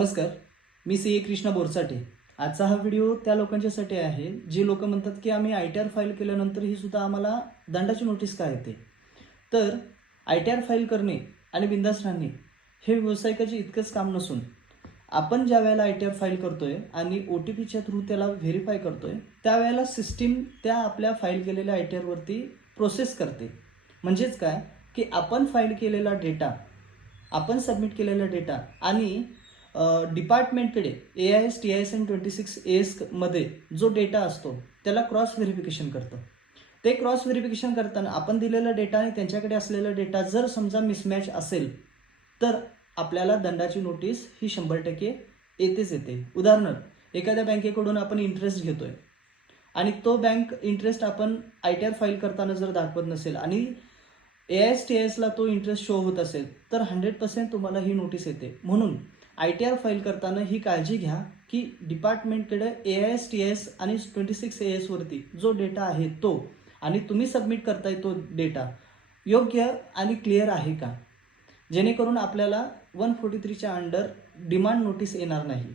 नमस्कार, मी सी ए कृष्णा बोरसाटे. आजचा हा व्हिडिओ त्या लोकांच्यासाठी आहे जे लोक म्हणतात की आम्ही ITR फाईल केल्यानंतरही सुद्धा आम्हाला दंडाची नोटीस का येते. तर ITR फाईल करणे आणि बिंदास राहणे हे व्यावसायिकाचे इतकंच काम नसून आपण ज्या वेळेला ITR फाईल करतोय आणि OTPच्या थ्रू त्याला व्हेरीफाय करतोय त्यावेळेला सिस्टीम त्या आपल्या फाईल केलेल्या ITR वरती प्रोसेस करते. म्हणजेच काय की आपण फाईल केलेला डेटा, आपण सबमिट केलेला डेटा आणि डिपार्टमेंटकडे AIS TIS आणि 26 AS मध्ये जो डेटा असतो त्याला क्रॉस व्हेरिफिकेशन करतं. ते क्रॉस व्हेरिफिकेशन करताना आपण दिलेला डेटा आणि त्यांच्याकडे असलेला डेटा जर समजा मिसमॅच असेल तर आपल्याला दंडाची नोटीस ही 100% येतेच येते. उदाहरणार्थ एखाद्या बँकेकडून आपण इंटरेस्ट घेतोय आणि तो बँक इंटरेस्ट आपण ITR फाईल करताना जर दाखवत नसेल आणि AIS TIS ला तो इंटरेस्ट शो होत असेल तर 100% तुम्हाला ही नोटीस येते. म्हणून ITR फाईल करताना ही काळजी घ्या की डिपार्टमेंटकडे AIS TIS आणि 26 AS वरती जो डेटा आहे तो आणि तुम्ही सबमिट करताय तो डेटा योग्य आणि क्लिअर आहे का, जेणेकरून आपल्याला 143च्या अंडर डिमांड नोटीस येणार नाही.